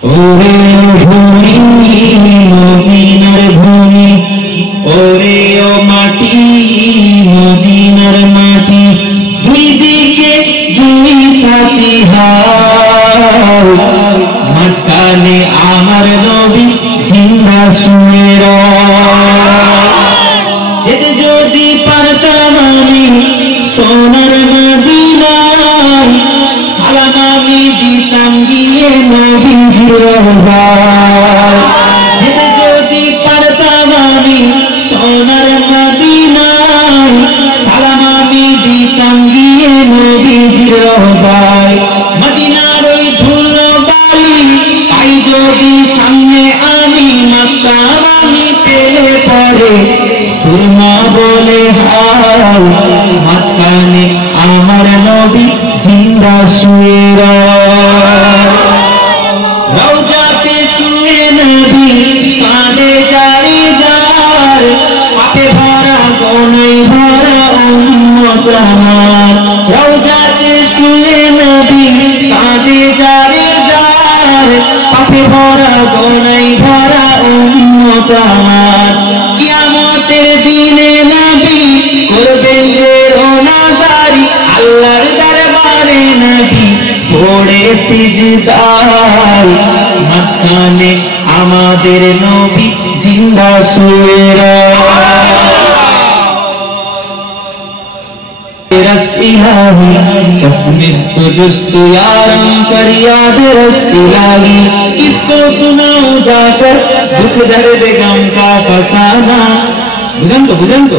ওরে ভূমি মদিনার ভূমি, ওরে ও মাটি মদিনার মাটি, দুই দিকে দুই সাথী হার, মাঝখানে আমার নবী জিন্দা শুয়ে যেতে যদি পারতাম আমি সোনার মদিনায়, সালাম আমি দিতাম গিয়ে নবীজির রওজায়। যেতে যদি পারতাম আমি সোনার মদিনায়, সালাম আমি দিতাম গিয়ে নবীজির রওজায়। মদিনার ওই ধুলো বালি তাই যদি সামনে আমি মাখতাম, আমি পেলে পরে সুরমা বলে হাল, মাঝখানে আমার নবী জিন্দা শুয়ে রওজাতে শুয়ে নবী কাঁদে জারি যার, পাপে ভরা গোনায় ভরা উম্মত আমার। রওজাতে শুয়ে নবী কাঁদে জারি যার, পাপে ভরা গোনায় ভরা উম্মত আমার। কিয়ামতের দিনে নবী করবেন যে রোনাজারি, আল্লাহর দরবারে নবী পড়ে সিজদায়, মাঝখানে আমাদের নবী জিন্দা শুয়ে रस इलाही चश्मिस्त जुस्त यारम फरियाद रस इलाही, किसको सुनाऊं जाकर दुख दर्द गम का फसाना। बुझन तो